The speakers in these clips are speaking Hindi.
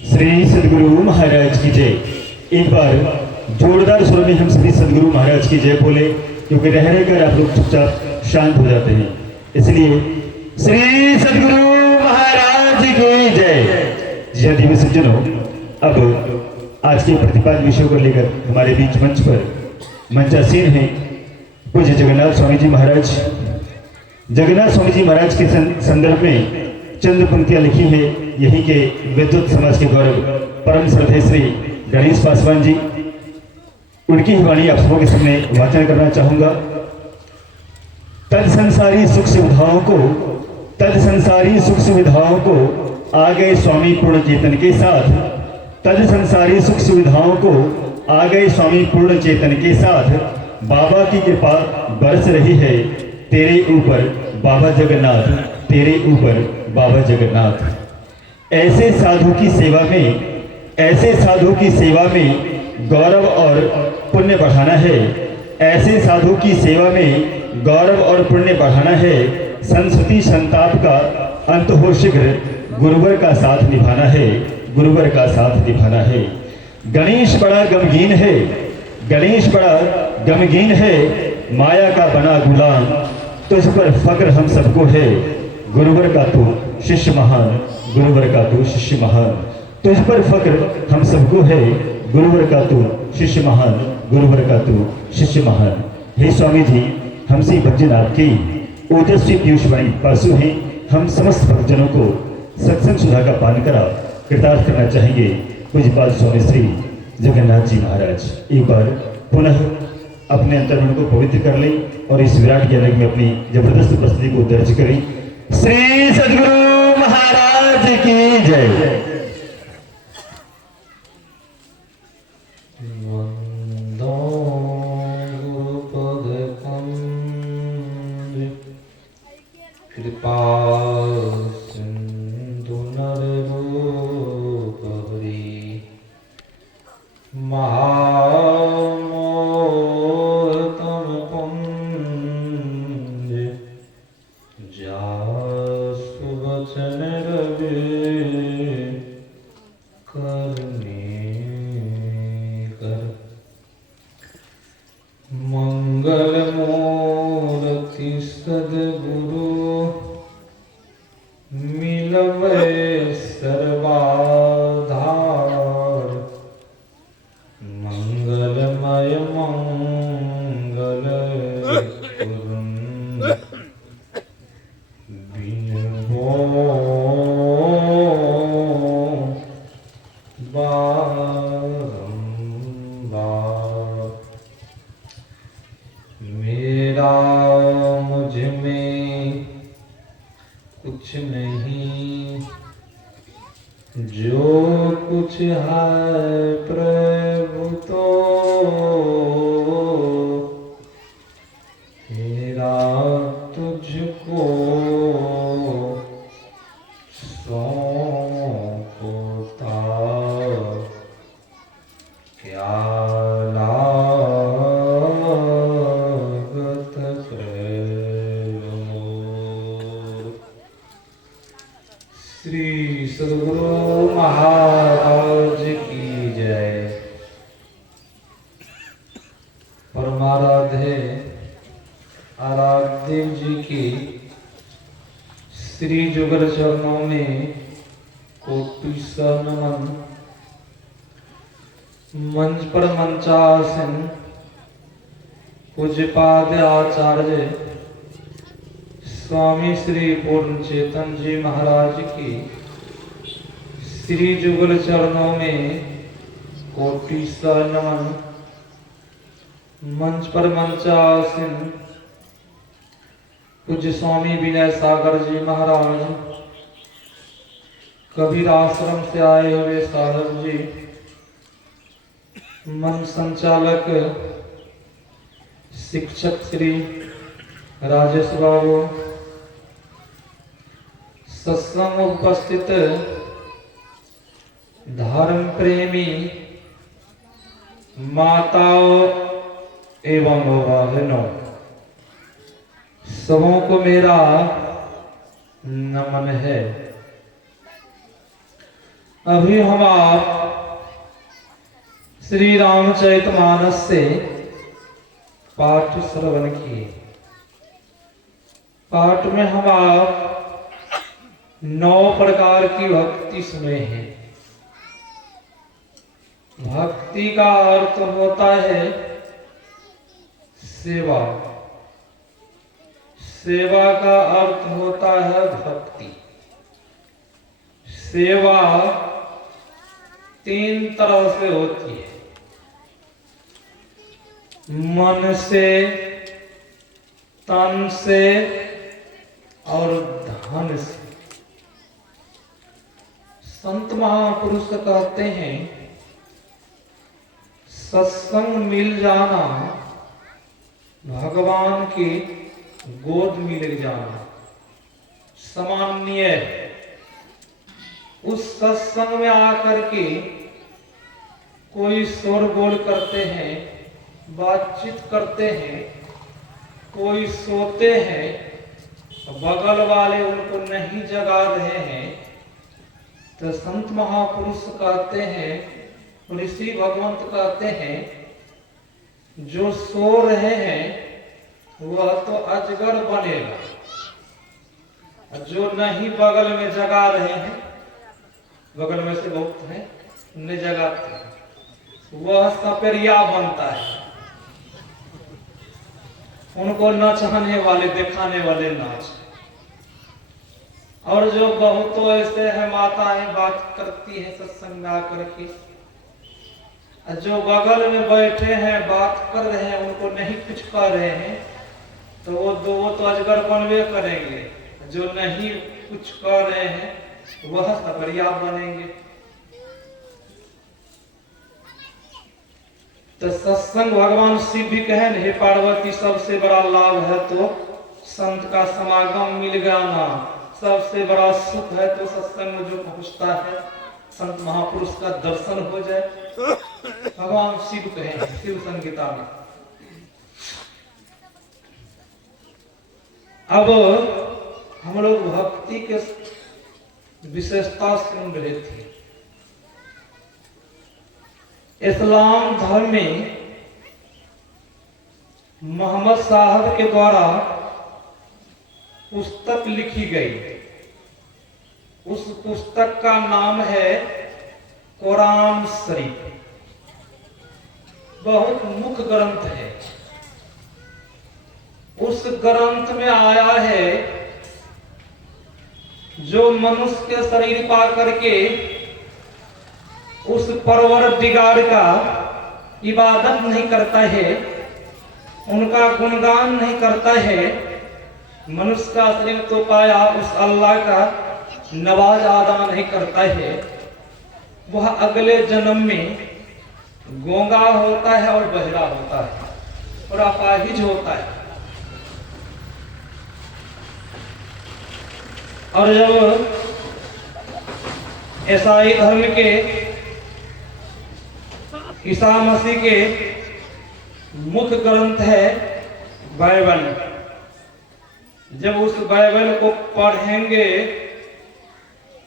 श्री सदगुरु महाराज की जय। एक बार जोरदार स्वर में हम सभी सदगुरु महाराज की जय बोले, क्योंकि रह रहकर आप लोग चुपचाप शांत हो जाते हैं। इसलिए श्री सदगुरु महाराज की जय। जी हाँ दिव्य सज्जनों, अब आज के प्रतिपाद्य विषयों को लेकर हमारे बीच मंच पर मंचासीन है पूज्य जगन्नाथ स्वामी जी महाराज। जगन्नाथ स्वामी जी महाराज के संदर्भ में चंद पंक्तियां लिखी है यहीं के विद्युत समाज के गौरव परम श्रद्धेय श्री गणेश पासवान जी। उनकी ही वाणी आप सबों के सामने वाचन करना चाहूंगा। तद संसारी सुख सुविधाओं को आ गए स्वामी पूर्ण चेतन के साथ। तद संसारी सुख सुविधाओं को आ गए स्वामी पूर्ण चेतन के साथ। बाबा की कृपा बरस रही है तेरे ऊपर बाबा जगन्नाथ, तेरे ऊपर बाबा जगन्नाथ। ऐसे साधु की सेवा में गौरव और पुण्य बढ़ाना है। ऐसे साधु की सेवा में गौरव और पुण्य बढ़ाना है। संस्कृति संताप का अंत हो शीघ्र, गुरुवर का साथ निभाना है, गुरुवर का साथ निभाना है। गणेश बड़ा गमगीन है, माया का बना गुलाम, तुझ पर फक्र हम सबको है। गुरुवर का तू शिष्य महान, गुरुवर का तू शिष्य महान। तुझ पर फक्र हम सबको है, गुरुवर का तू शिष्य महान, गुरुवर का तू शिष्य महान। हे स्वामी जी, हमसे भजन आपकी ओजस्वी पीयूष वाणी पासु हैं। हम समस्त भक्तजनों को सत्संग सुधा का पान करा कृतार्थ करना चाहेंगे। पूज्यपाद स्वामी श्री जगन्नाथ जी महाराज एक बार पुनः अपने अंतर्मन को पवित्र कर लें और इस विराट ज्ञान में अपनी जबरदस्त उपस्थिति को दर्ज करें। श्री सदगुरु महाराज की जय। कृपा सिंधु नररूप हरि महामोहतम पुंज जासु वचन रवि करने कर। मंगल मूर्ति सदगुरु मिलवे सर्वाधार। मंगलमय मंगल कुरुन बिनवो बारंबार। मेरा मुझ में कुछ नहीं, जो कुछ है प्रभु तो मेरा तुझको सौंपता। क्या लागत प्रेम। श्री सदगुरु महाराज की जय। परमाराध्य आराध्य जी की श्री जुगल चरणों में कोटि नमन। मंच पर मंचासन पूज्यपाद आचार्य स्वामी श्री पूर्ण चेतन जी महाराज की श्री जुगल चरणों में कोटि नमन। मंच पर मंचासीन पूज्य स्वामी विनय सागर जी महाराज, कबीर आश्रम से आए हुए साहब जी, मन संचालक शिक्षक श्री राजेश बाबू, सत्संग उपस्थित धर्म प्रेमी माताओं एवं बहनों, सबों को मेरा नमन है। अभी हम आप श्री रामचरितमानस से पाठ श्रवण किए। पाठ में हम आप 9 प्रकार की भक्ति सुने हैं। भक्ति का अर्थ होता है सेवा। सेवा का अर्थ होता है भक्ति। सेवा 3 तरह से होती है, मन से, तन से और धन से। संत महापुरुष कहते हैं सत्संग मिल जाना भगवान की गोद में लग जाना सामान्य है। उस सत्संग में आकर के कोई शोरगोल करते हैं, बातचीत करते हैं, कोई सोते हैं, बगल वाले उनको नहीं जगा रहे हैं, तो संत महापुरुष कहते हैं, ऋषि भगवंत कहते हैं, जो सो रहे हैं वह तो अजगर बनेगा, जो नहीं बगल में जगा रहे हैं, बगल में से बहुत है नहीं जगाते हैं, वह सपेरिया बनता है। उनको न चाहने वाले, दिखाने वाले नाच। और जो बहुतों ऐसे है माताएं बात करती हैं सत्संग में आकर के, जो बगल में बैठे हैं बात कर रहे हैं, उनको नहीं कुछ कर रहे हैं, तो वो तो अजगर बनवे करेंगे। जो नहीं कुछ कर रहे हैं वह सपेरिया बनेंगे। तो सत्संग भगवान शिव भी कहे, हे पार्वती सबसे बड़ा लाभ है तो संत का समागम मिल जाना, सबसे बड़ा सुख है तो सत्संग में जो पहुंचता है संत महापुरुष का दर्शन हो जाए। भगवान शिव कहे शिव संगीता में। अब हम लोग भक्ति के विशेषता सुन रहे थे। इस्लाम धर्म में मोहम्मद साहब के द्वारा पुस्तक लिखी गई। उस पुस्तक का नाम है कुरान शरीफ। बहुत मुख्य ग्रंथ है। उस ग्रंथ में आया है जो मनुष्य के शरीर पा करके उस परवरदिगार का इबादत नहीं करता है, उनका गुणगान नहीं करता है, मनुष्य का शरीर तो पाया उस अल्लाह का नवाज अदा नहीं करता है, वह अगले जन्म में गूंगा होता है और बहरा होता है और अपाहिज होता है। और जब ईसाई धर्म के ईसा मसीह के मुख्य ग्रंथ है बाइबल, जब उस बाइबल को पढ़ेंगे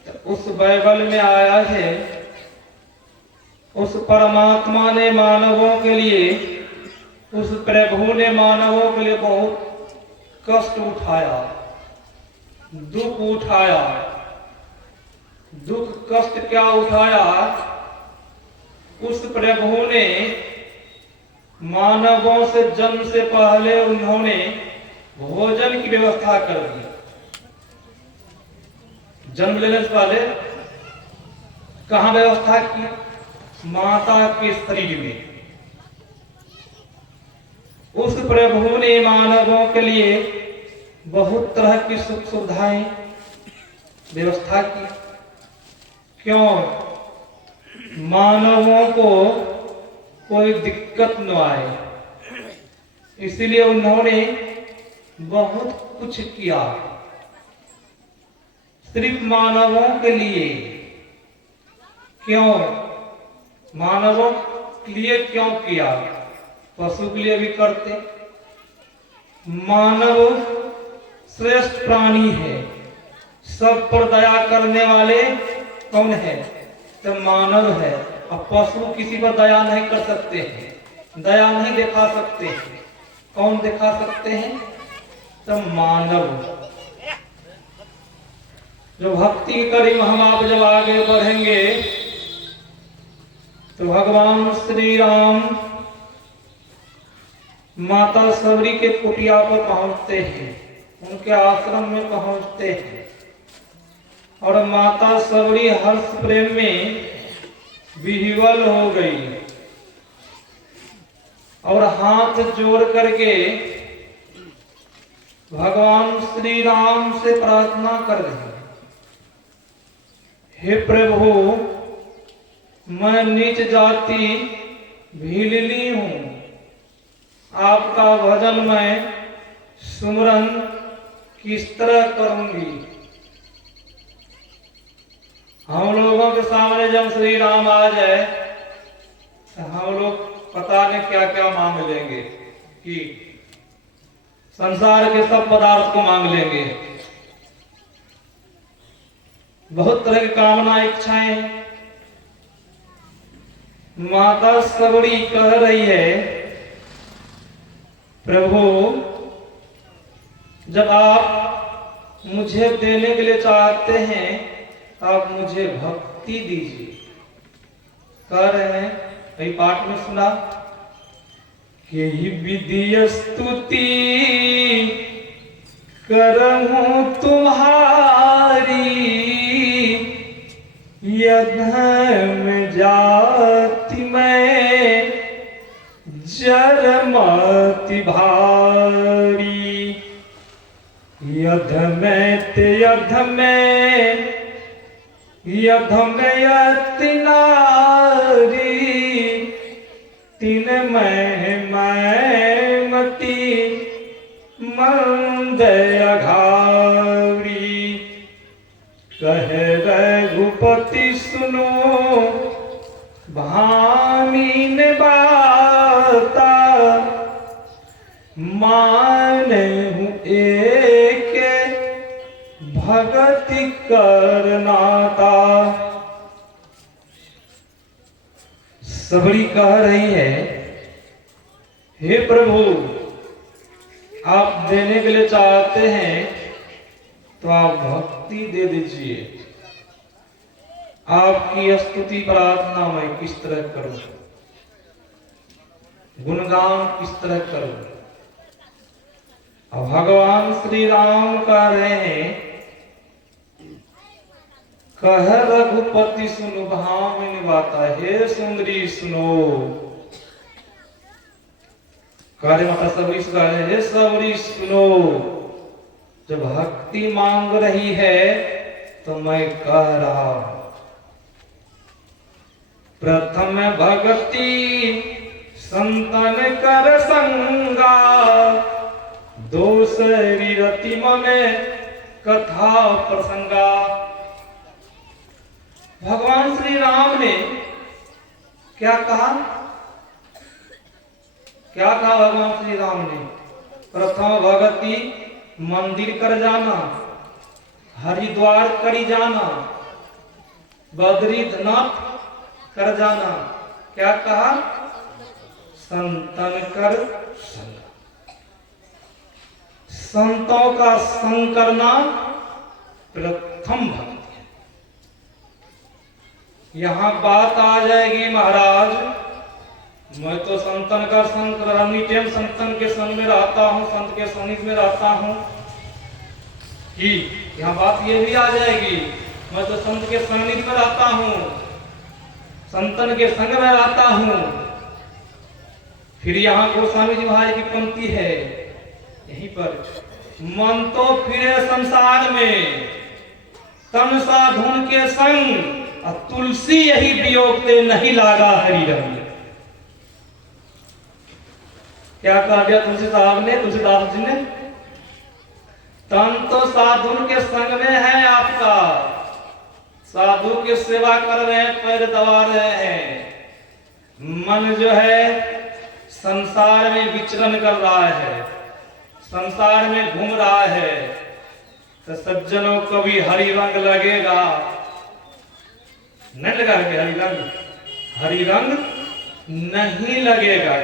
तो उस बाइबल में आया है उस परमात्मा ने मानवों के लिए, उस प्रभु ने मानवों के लिए बहुत कष्ट उठाया, दुख उठाया। दुख कष्ट क्या उठाया? उस प्रभु ने मानवों से जन्म से पहले उन्होंने भोजन की व्यवस्था कर दी। जन्म लेने से पहले कहां व्यवस्था की? माता के शरीर में। उस प्रभु ने मानवों के लिए बहुत तरह की सुख सुविधाएं व्यवस्था की। क्यों? मानवों को कोई दिक्कत न आए, इसलिए उन्होंने बहुत कुछ किया सिर्फ मानवों के लिए। क्यों? मानवों के लिए क्यों किया? पशु के लिए भी करते। मानव श्रेष्ठ प्राणी है। सब पर दया करने वाले कौन है? तो मानव है। अब पशु किसी पर दया नहीं कर सकते हैं, दया नहीं दिखा सकते हैं। कौन दिखा सकते हैं? तो मानव। जो भक्ति करी हम आप जब आगे बढ़ेंगे तो भगवान श्री राम माता सबरी के कुटिया पर पहुंचते हैं, उनके आश्रम में पहुंचते हैं और माता सबरी हर्ष प्रेम में विह्वल हो गई और हाथ जोड़ करके भगवान श्री राम से प्रार्थना कर रही, हे प्रभु, मैं नीच जाति भीलली हूं, आपका भजन मैं सुमरन किस तरह करूंगी। हम लोगों के सामने जब श्री राम आ जाए तो हम लोग पता नहीं क्या क्या मांग लेंगे, कि संसार के सब पदार्थ को मांग लेंगे, बहुत तरह की कामना इच्छाएं। माता सबरी कह रही है, प्रभु, जब आप मुझे देने के लिए चाहते हैं तो आप मुझे भक्ति दीजिए। कह रहे हैं, कई पाठ में सुना कि विधि स्तुति करहूं तुम्हारी, यधम जाति में जरमति भारी। यध में ते यध में यति नारी, तीन मैं मती मंद अघारी। कह रघुपति सुनो भामीन बाता, माने हूँ एक भगति करनाता। सबरी कह रही है, हे प्रभु, आप देने के लिए चाहते हैं तो आप भक्ति दे दीजिए। आपकी स्तुति प्रार्थना मैं किस तरह करूं, गुणगान किस तरह करूं। अब भगवान श्री राम कह रहे हैं, कह रघुपति सुनो भामिनी बाता, हे सुंदरी सुनो। कह रहे माता सबरी से कह रहे, हे सबरी सुनो, जब भक्ति मांग रही है तो मैं कह रहा हूं। प्रथम भक्ति संतन कर संगा, दूसरी रति मने कथा प्रसंगा। भगवान श्री राम ने क्या कहा? क्या कहा भगवान श्री राम ने? प्रथम भक्ति मंदिर कर जाना, हरिद्वार करी जाना, बद्रीनाथ कर जाना। क्या कहा? संतन कर संग, संतों का संग करना प्रथम भक्ति है। यहां बात आ जाएगी, महाराज मैं तो संतन का संग नित्यम संतन के संग में रहता हूं, संत के सानिध्य में रहता हूं, कि यहां बात ये भी आ जाएगी, मैं तो संत के सानिध्य में रहता हूं, संतन के संग में रहता हूं। फिर यहाँ गोस्वामी जी महाराज की पंक्ति है यहीं पर, मन तो फिरे संसार में तन साधुन के संग, तुलसी यही वियोग ते नहीं लागा हरि रंग। क्या कहा गया तुलसी साहब ने, तुलसीदास जी ने? तन तो साधुन के संग में है आपका, साधु की सेवा कर रहे हैं, पैर दबा रहे हैं, मन जो है संसार में विचरण कर रहा है, संसार में घूम रहा है, तो सज्जनों को भी हरि रंग लगेगा। नहीं लगा के हरी रंग नहीं लगेगा।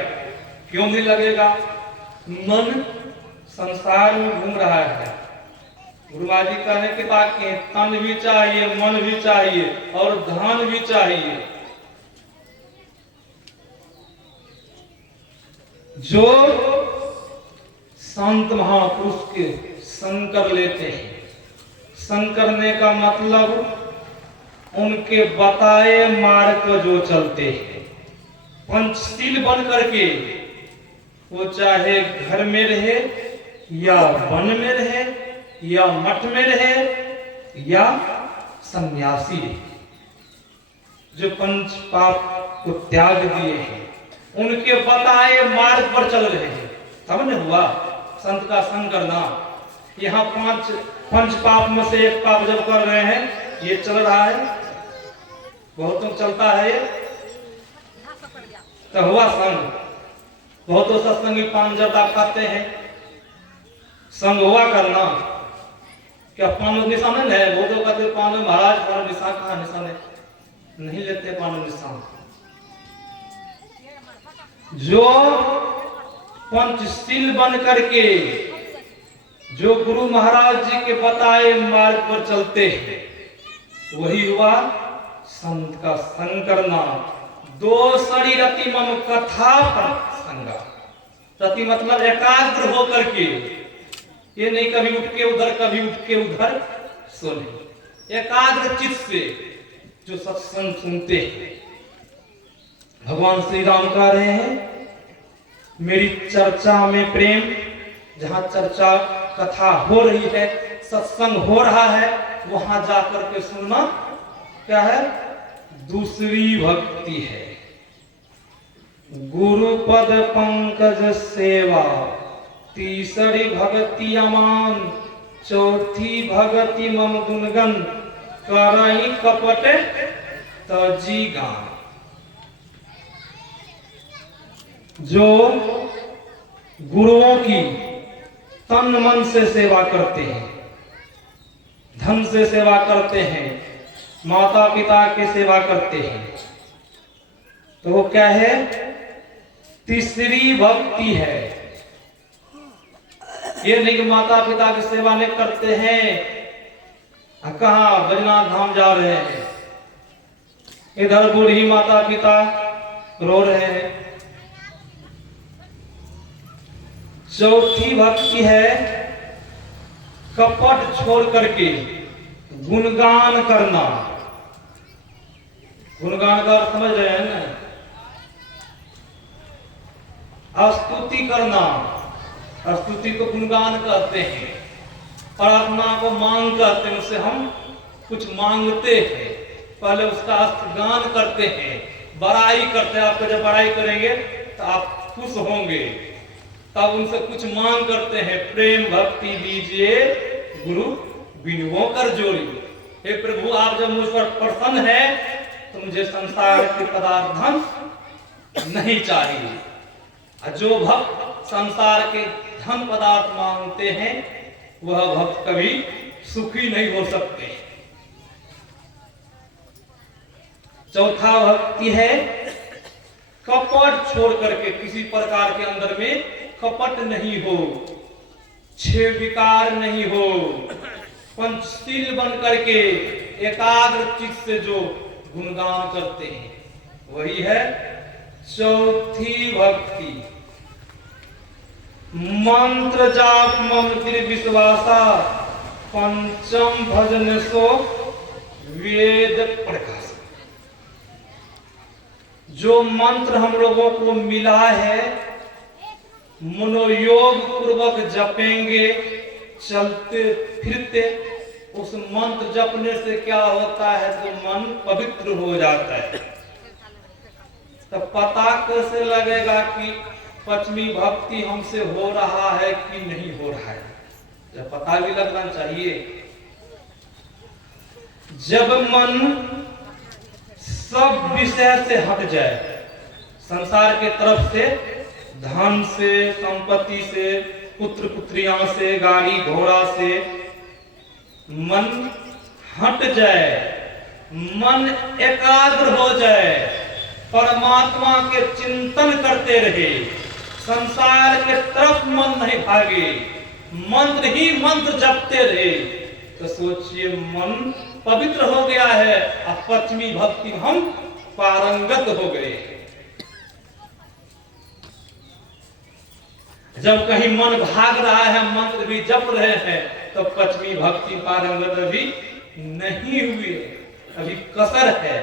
क्यों नहीं लगेगा? मन संसार में घूम रहा है। गुरुमा जी कहने के बाद कि तन भी चाहिए, मन भी चाहिए और धन भी चाहिए। जो संत महापुरुष के संग कर लेते हैं, संग करने का मतलब उनके बताए मार्ग पर जो चलते हैं, पंचशील बन करके, वो चाहे घर में रहे या वन में रहे या मठ में रहे या सन्यासी रहे, जो पंच पाप को त्याग दिए हैं, उनके बताए मार्ग पर चल रहे हैं। समझ हुआ? संत का संग करना। यहाँ पंच पाप में से एक पाप जब कर रहे हैं, ये चल रहा है, बहुतों चलता है ये, तो हुआ संग। बहुतों सत्संगी पान जब खाते हैं, संग हुआ करना। क्या पान निशान है? बहुतों कहते पान महाराज पान निशान, कहाँ निशान है? नहीं लेते पान निशान। जो पंचशील बन करके, जो गुरु महाराज जी के बताए मार्ग पर चलते हैं, वही हुआ संत का संग करना। दो शरीर रति मम कथा पर संगा। रति मतलब एकाग्र होकर के, ये नहीं कभी उठ के उधर कभी उठ के उधर सुने। एकाग्र चित्त से जो सत्संग सुनते हैं। भगवान श्री राम कह रहे हैं, मेरी चर्चा में प्रेम, जहां चर्चा कथा हो रही है, सत्संग हो रहा है, वहां जाकर के सुनना क्या है? दूसरी भक्ति है। गुरु पद पंकज सेवा, तीसरी भक्ति अमान, चौथी भक्ति मम गुणगन, करई कपट तजी गान। जो गुरुओं की तन मन से सेवा करते हैं, धन से सेवा करते हैं, माता पिता की सेवा करते हैं, तो वो क्या है? तीसरी भक्ति है। ये नहीं कि माता पिता की सेवा नहीं करते हैं, कहाँ बजनाथ धाम जा रहे हैं, इधर बूढ़ी माता पिता रो रहे हैं। चौथी भक्ति है कपट छोड़ करके गुणगान करना। गुणगान का अर्थ समझ रहे हैं ना? स्तुति करना। स्तुति को गुणगान कहते हैं। प्रार्थना को मांग कहते हैं। उससे हम कुछ मांगते हैं, पहले उसका गान करते हैं, बड़ाई करते हैं। आपको जब बड़ाई करेंगे तो आप खुश होंगे, तब उनसे कुछ मांग करते हैं। प्रेम भक्ति दीजिए गुरु बिनुओं कर जोड़ी। हे प्रभु, आप जब मुझ पर प्रसन्न है तो मुझे संसार के पदार्थ धन नहीं चाहिए। जो भक्त संसार के धन पदार्थ मांगते हैं, वह भक्त कभी सुखी नहीं हो सकते। चौथा भक्ति है कपट छोड़ करके, किसी प्रकार के अंदर में कपट नहीं हो, छह विकार नहीं हो, पंचशील बन करके एकाग्र चित्त से जो गुणगान करते हैं, वही है चौथी भक्ति। मंत्र जाप मम तिर विश्वासा, पंचम भजन सो वेद प्रकाश। जो मंत्र हम लोगों को मिला है, मनोयोग पूर्वक जपेंगे, चलते फिरते, उस मंत्र जपने से क्या होता है? तो मन पवित्र हो जाता है। तो पता कैसे लगेगा कि पश्चिमी भक्ति हमसे हो रहा है कि नहीं हो रहा है? जब पता भी लगना चाहिए। जब मन सब विषय से हट जाए, संसार के तरफ से, धन से, संपत्ति से, पुत्र पुत्रियां से, गाड़ी घोड़ा से मन हट जाए, मन एकाग्र हो जाए, परमात्मा के चिंतन करते रहे, संसार के तरफ मन नहीं भागे, मंत्र ही मंत्र जपते रहे, तो सोचिए मन पवित्र हो गया है और पश्चिमी भक्ति हम पारंगत हो गए। जब कहीं मन भाग रहा है, मंत्र भी जप रहे हैं, तो पश्चिमी भक्ति पारंगत अभी नहीं हुई, अभी कसर है।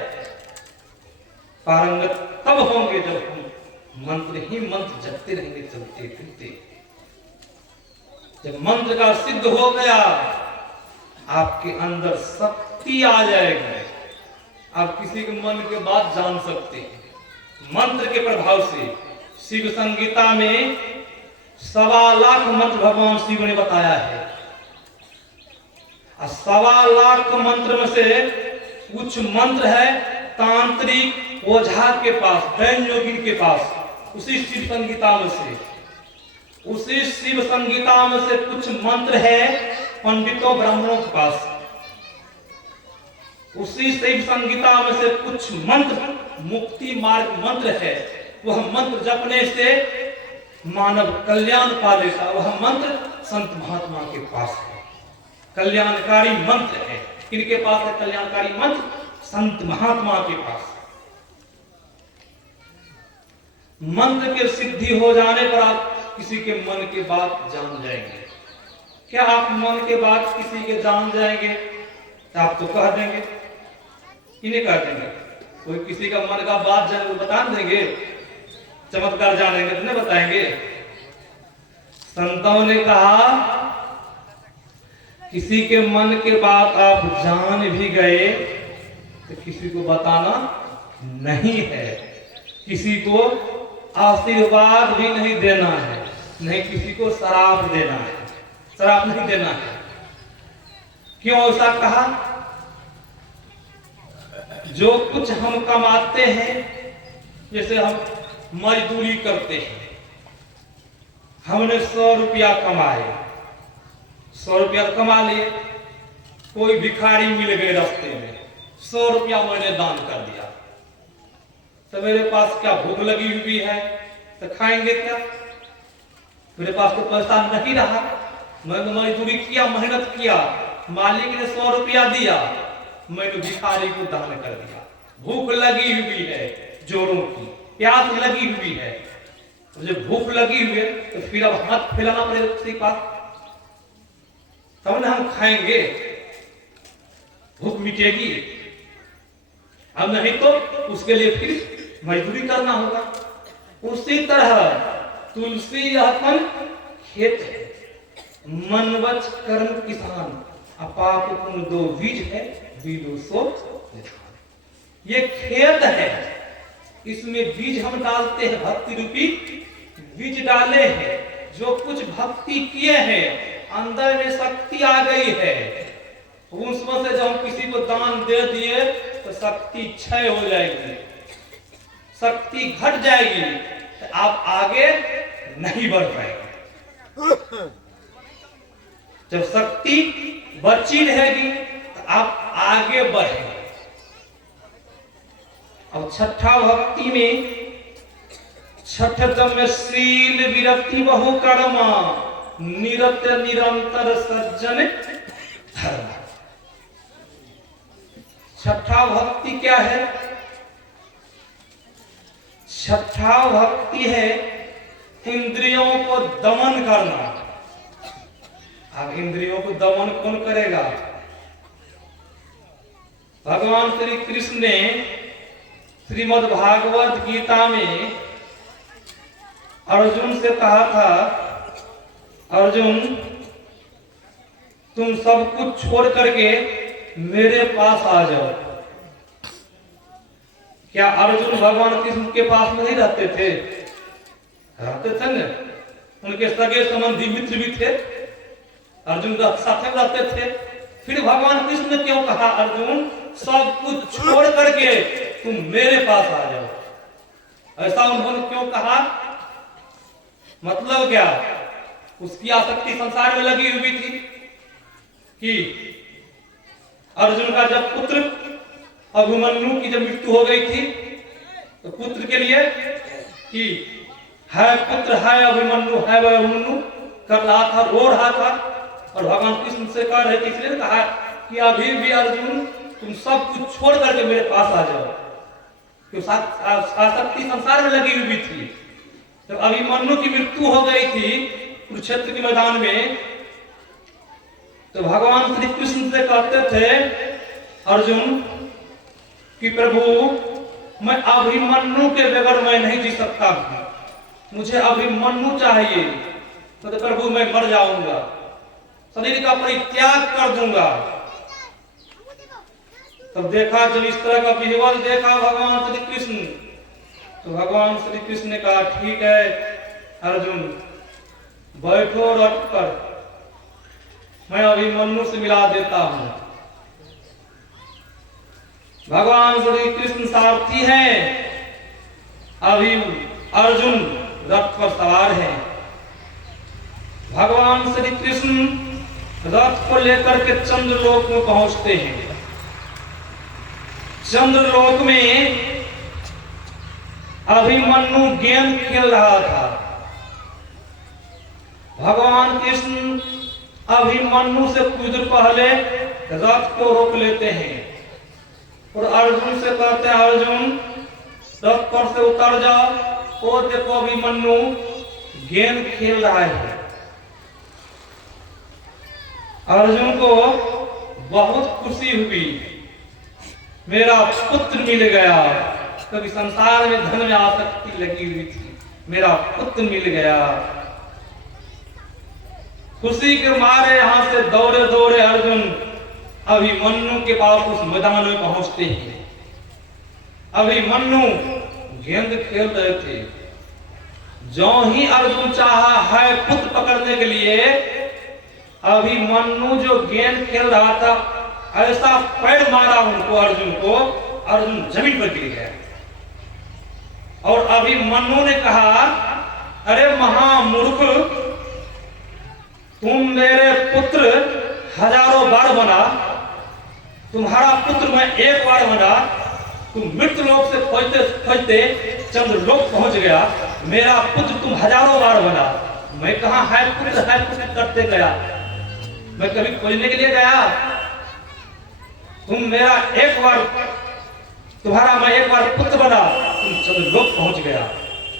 पारंगत तब होंगे जब हम मंत्र ही मंत्र जपते रहेंगे, चलते फिरते। जब मंत्र का सिद्ध हो गया, आपके अंदर शक्ति आ जाएगी, आप किसी के मन के बात जान सकते हैं मंत्र के प्रभाव से। शिव संगीता में 1.25 लाख मंत्र भगवान शिव ने बताया है, और 1.25 लाख मंत्र में से कुछ मंत्र है तांत्रिक ओझा के पास, दैन योगिन के पास, उसी शिव संगीता में से। उसी शिव संगीता में से कुछ मंत्र है पंडितों ब्राह्मणों के पास। उसी शिव संगीता में से कुछ मंत्र मुक्ति मार्ग मंत्र है, वह मंत्र जपने से मानव कल्याण पा लेता। वह मंत्र संत महात्मा के पास है, कल्याणकारी मंत्र है। किनके पास है कल्याणकारी मंत्र? संत महात्मा के पास। मंत्र के सिद्धि हो जाने पर आप किसी के मन के बात जान जाएंगे। क्या आप मन के बात किसी के जान जाएंगे? तो आप तो कह देंगे, इन्हें कह देंगे। कोई किसी का मन का बात जाने तो बता देंगे, चमत्कार जानेंगे तो नहीं बताएंगे। संतों ने कहा किसी के मन के बात आप जान भी गए तो किसी को बताना नहीं है, किसी को आशीर्वाद भी नहीं देना है, नहीं किसी को शराब देना है, शराब नहीं देना है। क्यों ऐसा कहा? जो कुछ हम कमाते हैं, जैसे हम मजदूरी करते हैं, हमने 100 रुपया कमाए, 100 रुपया कमा लिए, कोई भिखारी मिल गए रास्ते में, 100 रुपया मैंने दान कर दिया, तो मेरे पास क्या भूख लगी हुई है तो खाएंगे क्या? मेरे पास तो पैसा नहीं रहा, मैंने मजदूरी किया, मेहनत किया, मालिक ने 100 रुपया दिया, मैंने भिखारी को दान कर दिया। भूख लगी हुई है, जोरों की प्यास लगी हुई है, तो जब भूख लगी हुई है तो फिर अब हाथ फैलाना पड़ेगा उसके पास, तब ना हम खाएंगे, भूख मिटेगी। अब नहीं तो उसके लिए फिर मजदूरी करना होगा। उसी तरह तुलसी अपन खेत है, मनवच कर्म किसान, अपाप पुण्य 2 बीज है, बीजो सो निधान। ये खेत है, इसमें बीज हम डालते हैं, भक्ति रूपी बीज डाले हैं। जो कुछ भक्ति किए हैं, अंदर में शक्ति आ गई है, उसमें से जब हम किसी को दान दे दिए तो शक्ति क्षय हो जाएगी, शक्ति घट जाएगी, तो आप आगे नहीं बढ़ पाएंगे। जब शक्ति बची रहेगी तो आप आगे बढ़ेंगे। अब छठा भक्ति में, छठ में शील विरक्ति बहु कर्मा, निरत निरंतर सज्जन धर्म। छठा भक्ति क्या है? छठा भक्ति है इंद्रियों को दमन करना। अब इंद्रियों को दमन कौन करेगा? भगवान श्री कृष्ण ने श्रीमद् भागवत गीता में अर्जुन से कहा था, अर्जुन तुम सब कुछ छोड़ करके मेरे पास आ जाओ। क्या अर्जुन भगवान कृष्ण के पास नहीं रहते थे? रहते थे न, उनके सगे संबंधी मित्र भी थे, अर्जुन का साथ रहते थे। फिर भगवान कृष्ण ने क्यों कहा अर्जुन सब कुछ छोड़ करके तुम मेरे पास आ जाओ? ऐसा उन्होंने क्यों कहा? मतलब क्या? उसकी आसक्ति संसार में लगी हुई थी कि अर्जुन का जब पुत्र अभिमन्यु की जब मृत्यु हो गई थी तो पुत्र के लिए कि है पुत्र है अभिमन्यु है वह अभिमन्यु कर रहा था, रो रहा था। और भगवान कृष्ण से कह रहे थे, इसलिए कहा कि अभी भी अर्जुन तुम सब कुछ छोड़ करके मेरे पास आ जाओ, क्योंकि आसक्ति संसार में लगी हुई थी। जब अभिमन्यु की मृत्यु हो गई थी कुरुक्षेत्र के मैदान में, तो भगवान श्री कृष्ण से कहते थे अर्जुन कि प्रभु मैं अभिमन्यु के बगैर मैं नहीं जी सकता, मुझे अभिमन्यु चाहिए, तो प्रभु मैं मर जाऊंगा, शरीर का परित्याग कर दूंगा। तब देखा जब इस तरह का विह्वल देखा भगवान श्री कृष्ण, तो भगवान श्री कृष्ण ने कहा ठीक है अर्जुन बैठो रथ पर, मैं अभिमन्यु से मिला देता हूं। भगवान श्री कृष्ण सारथी हैं, अभी अर्जुन रथ पर सवार है। भगवान श्री कृष्ण रथ को लेकर के चंद्रलोक में पहुंचते हैं। चंद्रलोक में अभिमन्यु गेंद खेल रहा था। भगवान कृष्ण अभिमन्यु से कुछ पहले रथ को रोक लेते हैं और अर्जुन से कहते हैं अर्जुन रथ पर से उतर जाओ, वो देखो अभिमन्यु गेंद खेल रहा है। अर्जुन को बहुत खुशी हुई, मेरा पुत्र मिल गया। कभी संसार में धन में आसक्ति लगी हुई थी, मेरा पुत्र मिल गया। खुशी के मारे यहां से दौड़े दौड़े अर्जुन अभिमन्यु के पास उस मैदान में पहुंचते हैं। अभिमन्यु गेंद खेल रहे थे। जो ही अर्जुन चाहा है पुत्र पकड़ने के लिए, अभिमन्यु जो गेंद खेल रहा था ऐसा पैर मारा उनको, अर्जुन को, अर्जुन जमीन पर गिर गया। और अभिमन्यु ने कहा अरे महामूर्ख, तुम मेरे पुत्र हजारों बार बना, तुम्हारा पुत्र मैं एक बार बना, तुम मृत्यु लोक से खोजते खोजते चंद्रलोक पहुंच गया, मेरा पुत्र तुम हजारों बार बना, मैं कहां है पुत्र करते गया, मैं कभी खोजने के लिए गया? तुम मेरा एक बार, तुम्हारा मैं एक बार पुत्र बना, तुम चंद्रलोक पहुंच गया,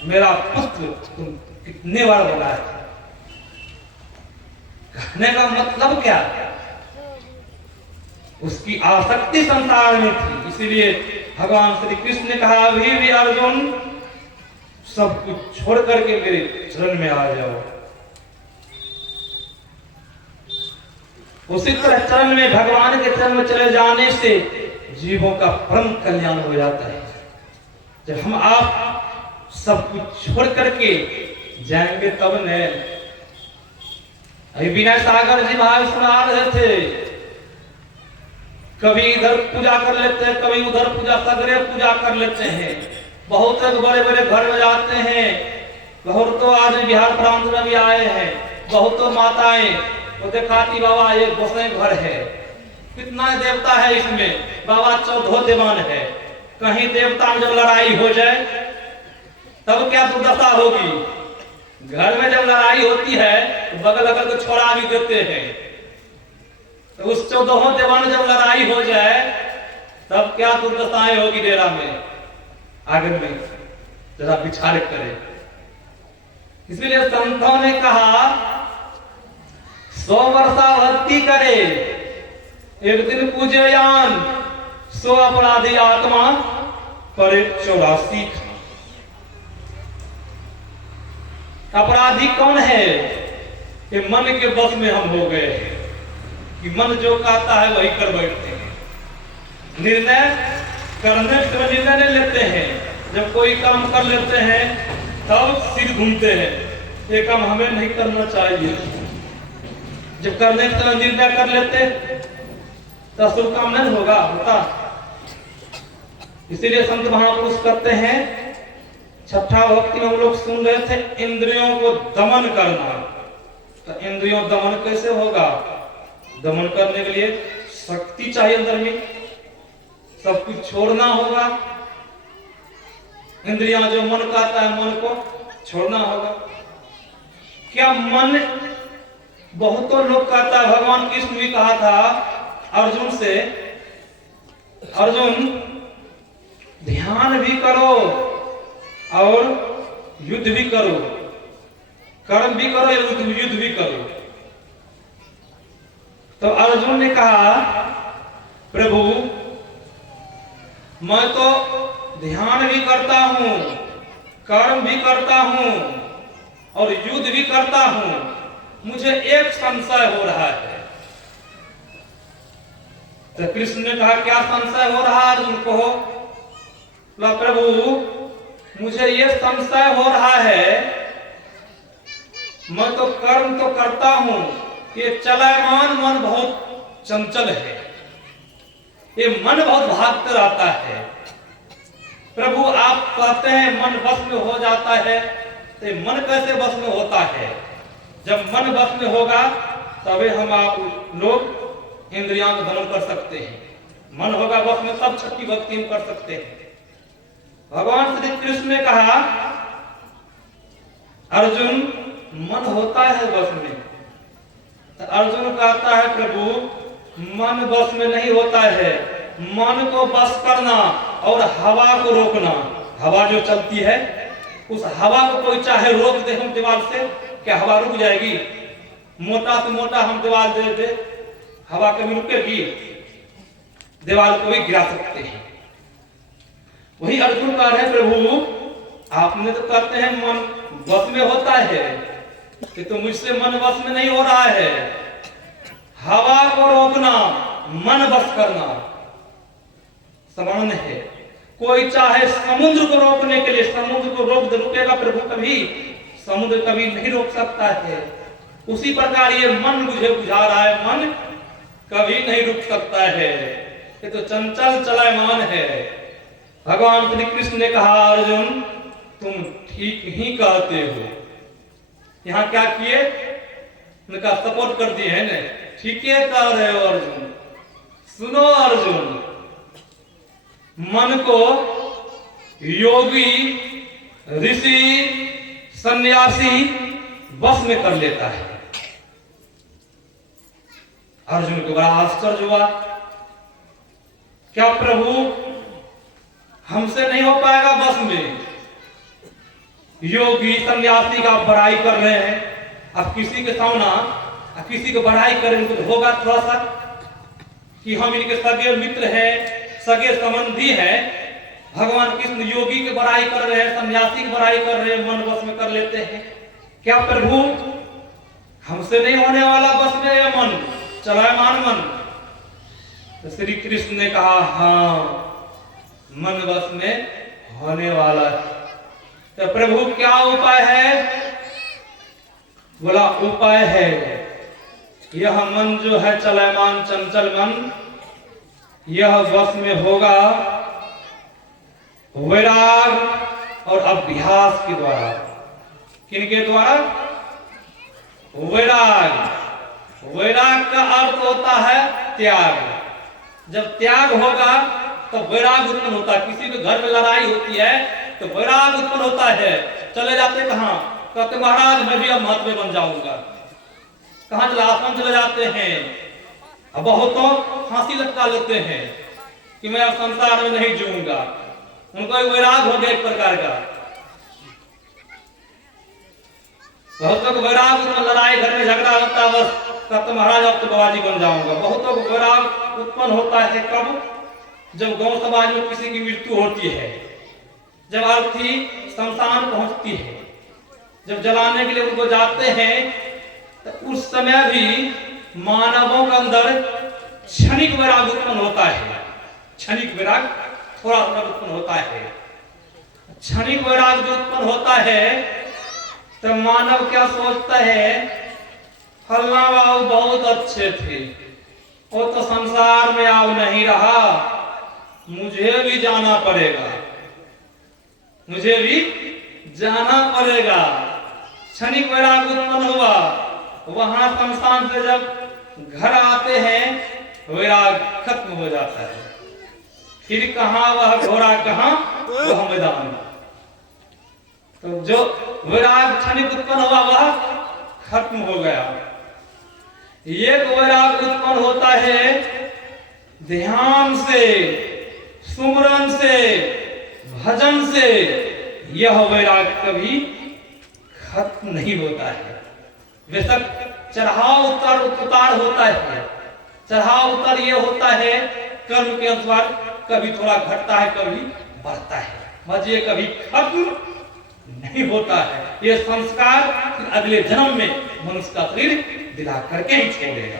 मेरा पुत्र तुम कितने बार बना है? कहने का मतलब क्या? उसकी आसक्ति संसार में थी। इसीलिए भगवान श्री कृष्ण ने कहा अभी भी अर्जुन सब कुछ छोड़ करके मेरे चरण में आ जाओ। उसी तरह चरण में, भगवान के चरण में चले जाने से जीवों का परम कल्याण हो जाता है। जब हम आप सब कुछ छोड़ करके जाएंगे तब न। अभी विनय सागर जी महाराज सुना रहे थे, कभी इधर पूजा कर लेते हैं, कभी उधर पूजा, सगरे पूजा कर लेते हैं। बहुत बड़े बड़े घर में जाते हैं, बहुत तो आज बिहार प्रांत में भी आए हैं, बहुत तो माताएं वो दिखाती बाबा ये गोसाई घर है, कितना देवता है इसमें, बाबा 14 देवान है। कहीं देवता में जब लड़ाई हो जाए तब क्या दुर्दशा होगी? घर में जब लड़ाई होती है तो बगल अगल को छोड़ा भी देते हैं। तो उस 14 देवान जब लड़ाई हो जाए तब क्या दुर्दशाएं होगी डेरा में, आगे में जरा विचार करें। इसलिए संतों ने कहा 100 वर्षा भक्ति करे, एक दिन पूजे यान, 100 अपराधी आत्मा करे 84 खान। अपराधी कौन है? कि मन के बस में हम हो गए कि मन जो कहता है वही कर बैठते हैं। निर्णय करने के समय निर्णय नहीं लेते हैं, जब कोई काम कर लेते हैं तब सिर घूमते हैं, ये काम हमें नहीं करना चाहिए। जब करने के समय निर्णय कर लेते तो शुभ काम नहीं होता। इसीलिए संत महापुरुष कहते हैं, छठा भक्ति में हम लोग सुन रहे थे, इंद्रियों को दमन करना। तो इंद्रियों दमन कैसे होगा? दमन करने के लिए शक्ति चाहिए अंदर में, सब कुछ छोड़ना होगा। इंद्रियां जो मन कहता है मन को छोड़ना होगा। क्या मन, बहुतों लोग कहता है, भगवान कृष्ण भी कहा था अर्जुन से, अर्जुन ध्यान भी करो और युद्ध भी करो, कर्म भी करो, युद्ध भी करो। तो अर्जुन ने कहा प्रभु मैं तो ध्यान भी करता हूं, कर्म भी करता हूं और युद्ध भी करता हूं, मुझे एक संशय हो रहा है। तो कृष्ण ने कहा क्या संशय हो रहा है अर्जुन को? प्रभु मुझे ये संशय हो रहा है, मैं तो कर्म तो करता हूं, ये चलायमान मन बहुत चंचल है, ये मन बहुत भागते रहता है। प्रभु आप कहते हैं मन वश में हो जाता है, तो मन कैसे वश में होता है? जब मन वश में होगा तभी हम आप लोग इंद्रियों को दमन कर सकते हैं। मन होगा वश में तब छठी भक्ति हम कर सकते हैं। भगवान श्री कृष्ण ने कहा अर्जुन मन होता है वश में। तो अर्जुन कहता है प्रभु मन वश में नहीं होता है, मन को वश करना और हवा को रोकना। हवा जो चलती है उस हवा को कोई चाहे रोक दे हम दीवार से, क्या हवा रुक जाएगी? मोटा से मोटा हम दीवार दे दे, हवा कभी रुकेगी? दीवार को भी गिरा सकते हैं। वही अर्जुन कह रहे प्रभु आपने तो कहते हैं मन वश में होता है, कि तो मुझसे मन वश में नहीं हो रहा है। हवा को रोकना, मन वश करना समान है। कोई चाहे समुद्र को रोकने के लिए समुद्र को रोक दे, रुकेगा प्रभु कभी? समुद्र कभी नहीं रोक सकता है। उसी प्रकार ये मन मुझे बुझा रहा है, मन कभी नहीं रुक सकता है, ये तो चंचल चलायमान है। भगवान श्री कृष्ण ने कहा अर्जुन तुम ठीक ही कहते हो। यहाँ क्या किए? उनका सपोर्ट कर दिए है ना, ठीक है कह रहे हो अर्जुन। सुनो अर्जुन, मन को योगी, ऋषि, सन्यासी बस में कर लेता है। अर्जुन को बड़ा आश्चर्य हुआ, क्या प्रभु हमसे नहीं हो पाएगा बस में? योगी सन्यासी का बड़ाई कर रहे हैं, अब किसी के सामना किसी को बड़ाई करें तो होगा थोड़ा सा कि हम इनके सगे मित्र हैं, सगे संबंधी हैं। भगवान कृष्ण योगी की बड़ाई कर रहे हैं, सन्यासी की बड़ाई कर रहे हैं, मन बस में कर लेते हैं। क्या प्रभु हमसे नहीं होने वाला बस में यह मन, चलायमान मन? तो श्री कृष्ण ने कहा हाँ मन बस में होने वाला है। तो प्रभु क्या उपाय है? बोला उपाय है यह मन जो है चलायमान चंचल मन, यह वश में होगा वैराग और अभ्यास के द्वारा। किनके द्वारा? वैराग। वैराग का अर्थ होता है त्याग। जब त्याग होगा तो वैराग उत्पन्न होता है। किसी के घर में लड़ाई होती है तो वैराग उत्पन्न होता है। चले जाते कहाँ? कहते महाराज मैं भी अब महत्व बन जाऊंगा। कहाँ चला? आश्रम चले जाते हैं। अब बहुतों फांसी लटका लेते हैं कि मैं अब संसार में नहीं जीऊंगा। उनको एक वैराग हो गया एक प्रकार का। बहुतों को वैराग, लड़ाई घर में झगड़ा होता है, बस कहते महाराज अब तो बाबाजी बन जाऊंगा। बहुतों को वैराग उत्पन्न होता है कब? जब गांव समाज में किसी की मृत्यु होती है, जब अर्थी शमशान पहुंचती है, जब जलाने के लिए उनको जाते हैं, तो उस समय भी मानवों के अंदर क्षणिक वैराग उत्पन्न होता है। क्षणिक वैराग थोड़ा थोड़ा उत्पन्न होता है। क्षणिक वैराग जो उत्पन्न होता है तो मानव क्या सोचता है, फलना बाबू बहुत अच्छे थे, वो तो संसार में अब नहीं रहा, मुझे भी जाना पड़ेगा, मुझे भी जाना पड़ेगा। क्षणिक वैराग उत्पन्न हुआ, वहां शमशान से जब घर आते हैं वैराग खत्म हो जाता है। फिर कहाँ वह घोड़ा, कहाँ वह मैदान। तो जो वैराग क्षणिक उत्पन्न हुआ वह खत्म हो गया। ये वैराग उत्पन्न होता है ध्यान से, सुमरन से, भजन से। यह वैराग कभी खत्म नहीं होता है। बेशक चढ़ाव उतार होता है। चढ़ाव उतार ये होता है कर्म के अनुसार, कभी थोड़ा घटता है, कभी बढ़ता है, मगर ये कभी खत्म नहीं होता है। ये संस्कार अगले जन्म में मनुष्य का शरीर दिला करके ही छोड़ेगा।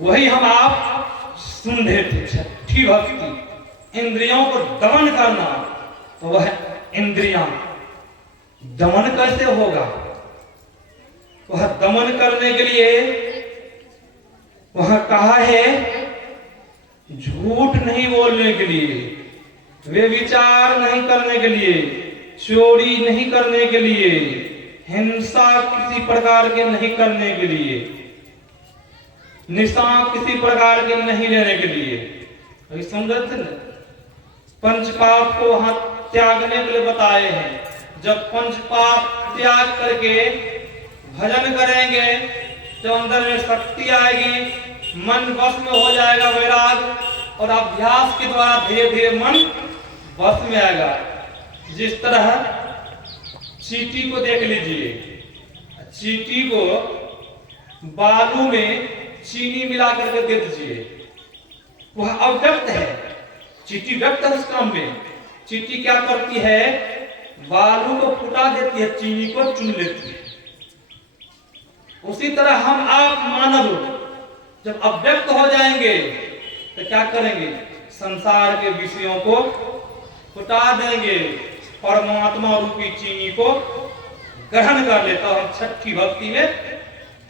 वही हम आप सुन रहे थे, छठी भक्ति, इंद्रियों को दमन करना। तो वह इंद्रियां दमन कैसे होगा? वह दमन करने के लिए वह कहा है झूठ नहीं बोलने के लिए, वे विचार नहीं करने के लिए, चोरी नहीं करने के लिए, हिंसा किसी प्रकार के नहीं करने के लिए, निशा किसी प्रकार के नहीं लेने के लिए। अभी सुन रहे थे ना, पंचपाप को वहां त्यागने के लिए बताए हैं। जब पंचपाप त्याग करके भजन करेंगे तो अंदर में शक्ति आएगी, मन वश में हो जाएगा वैराग, और अभ्यास के द्वारा धीरे धीरे मन वश में आएगा। जिस तरह चींटी को देख लीजिए, चींटी को बालू में चीनी मिला करके दे दीजिए, वह अव्यक्त है, चींटी व्यक्त है उस काम में। चींटी क्या करती है? बालू को फुटा देती है, चीनी को चुन लेती है। उसी तरह हम आप मानव जब अव्यक्त हो जाएंगे तो क्या करेंगे? संसार के विषयों को फुटा देंगे, परमात्मा रूपी चीनी को ग्रहण कर लेता, हम छठी भक्ति में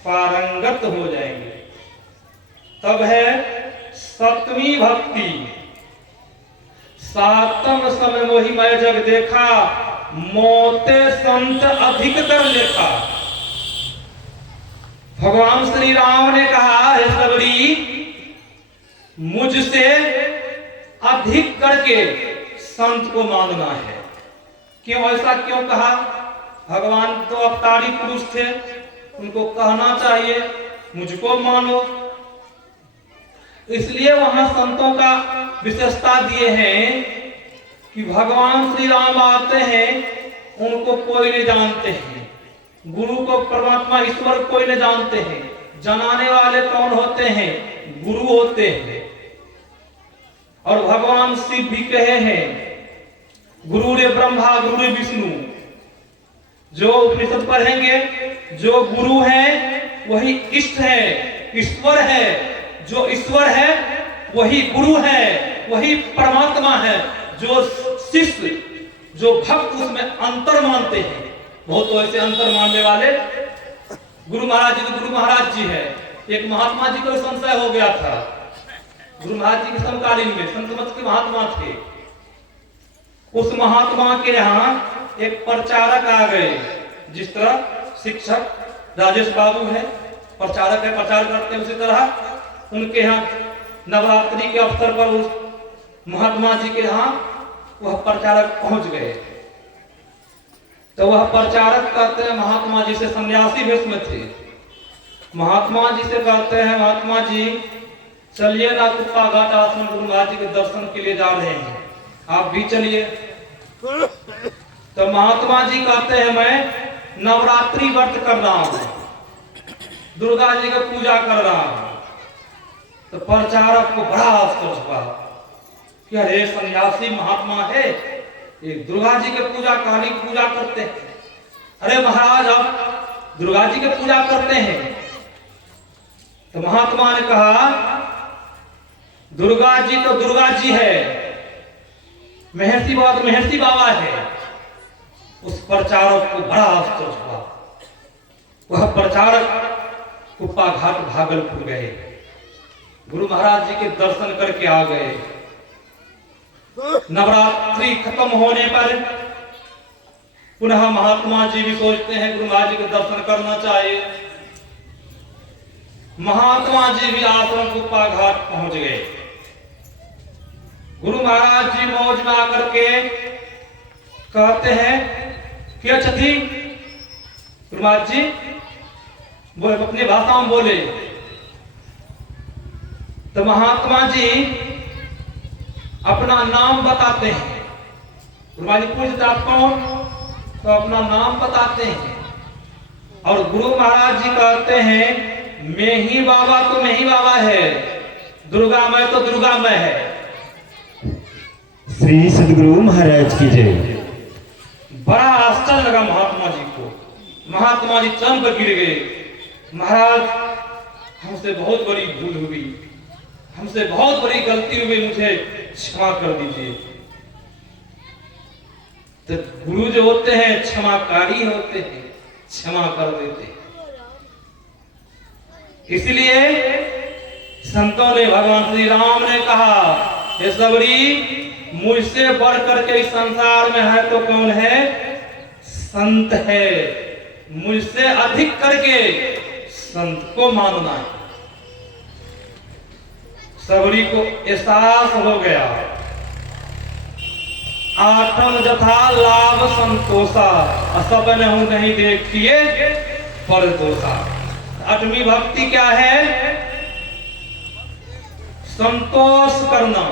पारंगत हो जाएंगे। तब है सप्तमी भक्ति। सातम समय मोहि मैं जग देखा, मोते संत अधिक कर लेखा। भगवान श्री राम ने कहा, हे सबरी, मुझसे अधिक करके संत को मानना है। क्यों ऐसा क्यों कहा? भगवान तो अवतारी पुरुष थे, उनको कहना चाहिए मुझको मानो। इसलिए वहां संतों का विशेषता दिए हैं कि भगवान श्री राम आते हैं, उनको कोई नहीं जानते हैं। गुरु को, परमात्मा ईश्वर कोई नहीं जानते हैं। जनाने वाले कौन होते हैं? गुरु होते हैं। और भगवान शिव भी कहे हैं, गुरु रे ब्रह्मा गुरु रे विष्णु। जो उपनिषद पढ़ेंगे, जो गुरु है वही इष्ट है, ईश्वर है। जो ईश्वर है वही गुरु है, वही परमात्मा है। जो शिष्य, जो भक्त उसमें अंतर मानते हैं। बहुत तो ऐसे अंतर मानने वाले गुरु महाराज जी तो गुरु महाराज जी है। एक महात्मा जी को संशय हो गया था, गुरु महाराज जी के समकालीन में संत मत के महात्मा थे। उस महात्मा के यहाँ एक प्रचारक आ गए। जिस तरह शिक्षक राजेश बाबू है, प्रचारक है, प्रचार करते हैं, उसी तरह उनके यहाँ नवरात्रि के अवसर पर उस महात्मा जी के यहाँ वह प्रचारक पहुंच गए। तो वह प्रचारक कहते हैं महात्मा जी से, सन्यासी वेश में थे। महात्मा जी से कहते हैं, महात्मा जी चलिए ना, कुप्पा घाट आश्रम गुरु महाराज जी के दर्शन के लिए जा रहे हैं, आप भी चलिए। तो महात्मा जी कहते हैं मैं नवरात्रि व्रत कर रहा हूं, दुर्गा जी का पूजा कर रहा हूं। तो प्रचारक को बड़ा आश्चर्य हुआ कि अरे सन्यासी महात्मा है, ये दुर्गा जी के पूजा, काली की पूजा करते हैं। अरे महाराज आप दुर्गा जी के पूजा करते हैं? तो महात्मा ने कहा दुर्गा जी तो दुर्गा जी है, महर्षि बाबा तो महर्षि बाबा है। उस प्रचारक को बड़ा आश्चर्य हुआ। वह प्रचारक कुप्पा घाट भागलपुर गए, गुरु महाराज जी के दर्शन करके आ गए। नवरात्रि खत्म होने पर पुनः महात्मा जी भी सोचते हैं गुरु महाराज जी के दर्शन करना चाहिए। महात्मा जी भी आश्रम कुप्पा घाट पहुंच गए। गुरु महाराज जी मौज में आकर के कहते हैं कि अच्छा थी गुरु महाराज जी वो अपनी भाषा में बोले। तो महात्मा जी अपना नाम बताते हैं। गुरु महाराज जी पूछते आप कौन, तो अपना नाम बताते हैं और गुरु महाराज जी कहते हैं मैं ही बाबा तो मैं ही बाबा है, दुर्गा मैं तो दुर्गा मैं है। श्री सदगुरु महाराज की जय। बड़ा आश्चर्य लगा महात्मा जी को। महात्मा जी चरण पर गिर गए। महाराज हमसे बहुत बड़ी भूल हुई, हमसे बहुत बड़ी गलती हुई, मुझे क्षमा कर दीजिए। तो गुरु जो होते हैं क्षमाकारी होते हैं, क्षमा कर देते हैं। इसलिए संतों ने, भगवान श्री राम ने कहा हे सबरी मुझसे बढ़ करके इस संसार में है तो कौन है, संत है। मुझसे अधिक करके संत को मानना है। सबरी को एहसास हो गया आठम जथा लाभ संतोषा सब नहीं देखिए पर दोषा। आठवीं भक्ति क्या है, संतोष करना।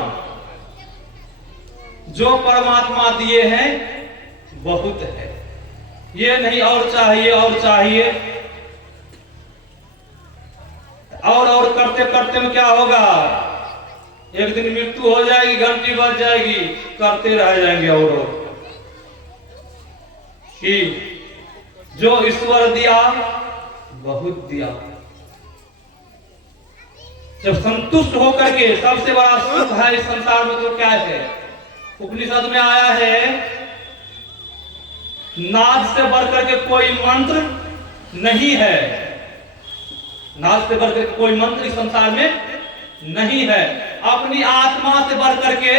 जो परमात्मा दिए हैं बहुत है, ये नहीं और चाहिए और चाहिए। और करते करते में क्या होगा, एक दिन मृत्यु हो जाएगी, घंटी बज जाएगी, करते रह जाएंगे। और कि जो ईश्वर दिया बहुत दिया। जब संतुष्ट होकर के, सबसे बड़ा सुख है इस संसार में तो क्या है, उपनिषद में आया है नाद से बढ़कर के कोई मंत्र नहीं है। नाद से बढ़कर के कोई मंत्र इस संसार में नहीं है। अपनी आत्मा से बढ़कर के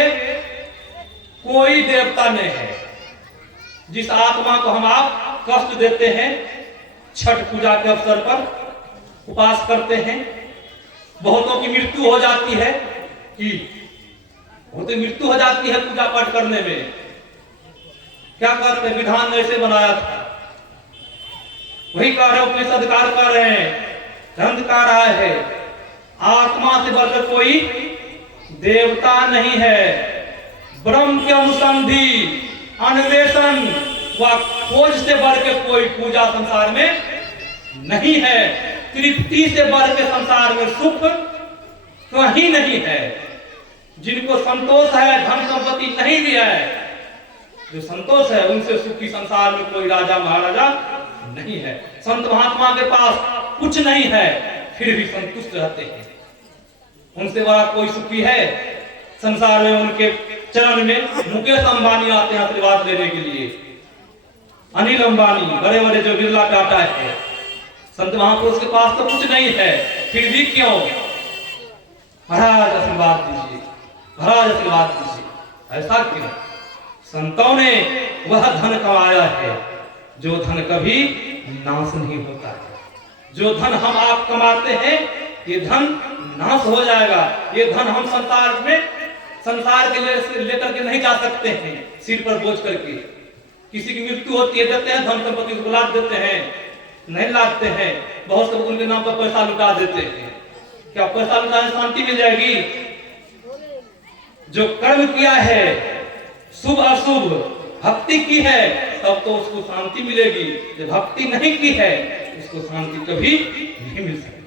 कोई देवता नहीं है। जिस आत्मा को हम आप कष्ट देते हैं, छठ पूजा के अवसर पर उपास करते हैं, बहुतों की मृत्यु हो जाती है कि बहुत मृत्यु हो जाती है पूजा पाठ करने में। क्या करते, विधान ऐसे बनाया था, वही कह रहे उपनिषदकार कह रहे हैं, ग्रंथकार आए है आत्मा से बढ़कर कोई देवता नहीं है। ब्रह्म के अनुसंधि अन्वेषण व खोज से बढ़ के कोई पूजा संसार में नहीं है। तृप्ति से बढ़ के संसार में सुख कहीं नहीं है। जिनको संतोष है, धन संपत्ति नहीं भी है, जो संतोष है उनसे सुखी संसार में कोई राजा महाराजा नहीं है। संत महात्मा के पास कुछ नहीं है फिर भी संतुष्ट रहते हैं। उनसे बड़ा कोई सुखी है संसार में। उनके चरण में मुकेश अंबानी आते हैं आशीर्वाद लेने के लिए, अनिल अंबानी, बड़े बड़े जो बिरला टाटा है। संत महापुरुष के पास तो कुछ नहीं है, फिर भी क्यों, महाराज आशीर्वाद दीजिए, महाराज आशीर्वाद दीजिए। ऐसा क्यों? संतों ने वह धन कमाया है जो धन कभी नाश नहीं होता है। जो धन हम आप कमाते हैं ये धन नाश हो जाएगा। ये धन हम संसार में, संसार के लेकर के नहीं जा सकते हैं सिर पर बोझ करके। किसी की मृत्यु होती है, देते हैं धन संपत्ति को लाद देते हैं, नहीं लादते हैं। बहुत सब उनके नाम पर पैसा लुटा देते हैं। क्या पैसा लुटाने शांति मिल जाएगी? जो कर्म किया है, शुभ अशुभ भक्ति की है, तब तो उसको शांति मिलेगी। जो भक्ति नहीं की है उसको शांति कभी नहीं मिल सकती।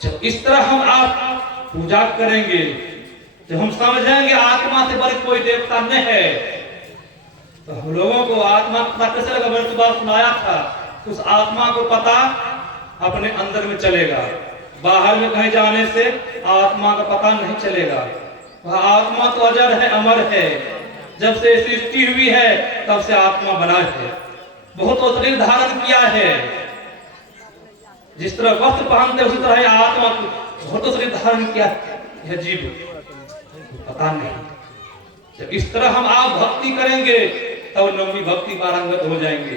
जब इस तरह हम आप पूजा करेंगे, जब हम समझेंगे आत्मा से बड़े कोई देवता नहीं है, तो हम लोगों को आत्मा पता कैसे लगा? मैंने सुबह सुनाया था, उस आत्मा को पता अपने अंदर में चलेगा। बाहर में कहीं जाने से आत्मा का पता नहीं चलेगा। वह आत्मा तो अजर है, अमर है। जब से सृष्टि हुई है तब से आत्मा बना है। बहुत शरीर धारण किया है। जिस तरह वस्त्र पहनते उसी तरह आत्मा बहुत शरीर धारण किया है। जीव पता नहीं। जब इस तरह हम आप भक्ति करेंगे तब नवमी भक्ति पारंगत हो जाएंगे।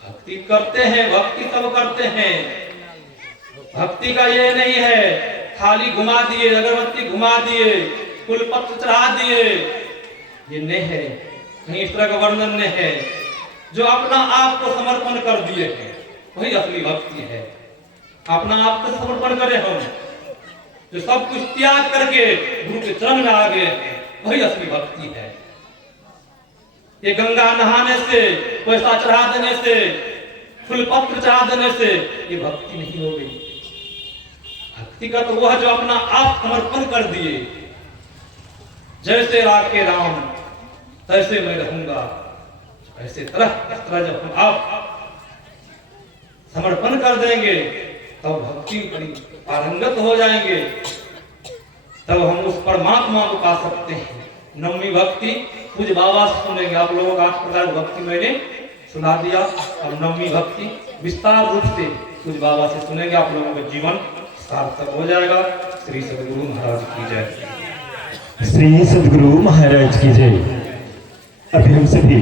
भक्ति करते हैं, भक्ति सब करते हैं। भक्ति का ये नहीं है थाली घुमा दिए, अगरबत्ती घुमा दिए, फूल पत्र चढ़ा दिए, ये नहीं है। कहीं इस तरह का वर्णन नहीं है। जो अपना आप को समर्पण कर दिए हैं वही असली भक्ति है। अपना आप को समर्पण करे हम, जो सब कुछ त्याग करके गुरु के चरण में आ गए हैं, वही असली भक्ति है। ये गंगा नहाने से, पैसा चढ़ा देने से, फूल पत्र चढ़ा देने से ये भक्ति नहीं हो गई। भक्ति का तो वो है जो अपना आप समर्पण कर दिए। जैसे राखे राम तैसे मैं रहूंगा, ऐसे तरह जब हम आप समर्पण कर देंगे तब भक्ति बड़ी पारंगत हो जाएंगे, तब हम उस परमात्मा को पा सकते हैं। नवमी भक्ति पूज्य बाबा से सुनेंगे। आप लोगों का 8 प्रकार भक्ति मैंने सुना दिया। अब नवमी भक्ति विस्तार रूप से पूज्य बाबा से सुनेंगे। आप लोगों का जीवन सार्थक हो जाएगा। श्री सद्गुरु महाराज की जय। श्री सद्गुरु महाराज की जय। अभी हम सभी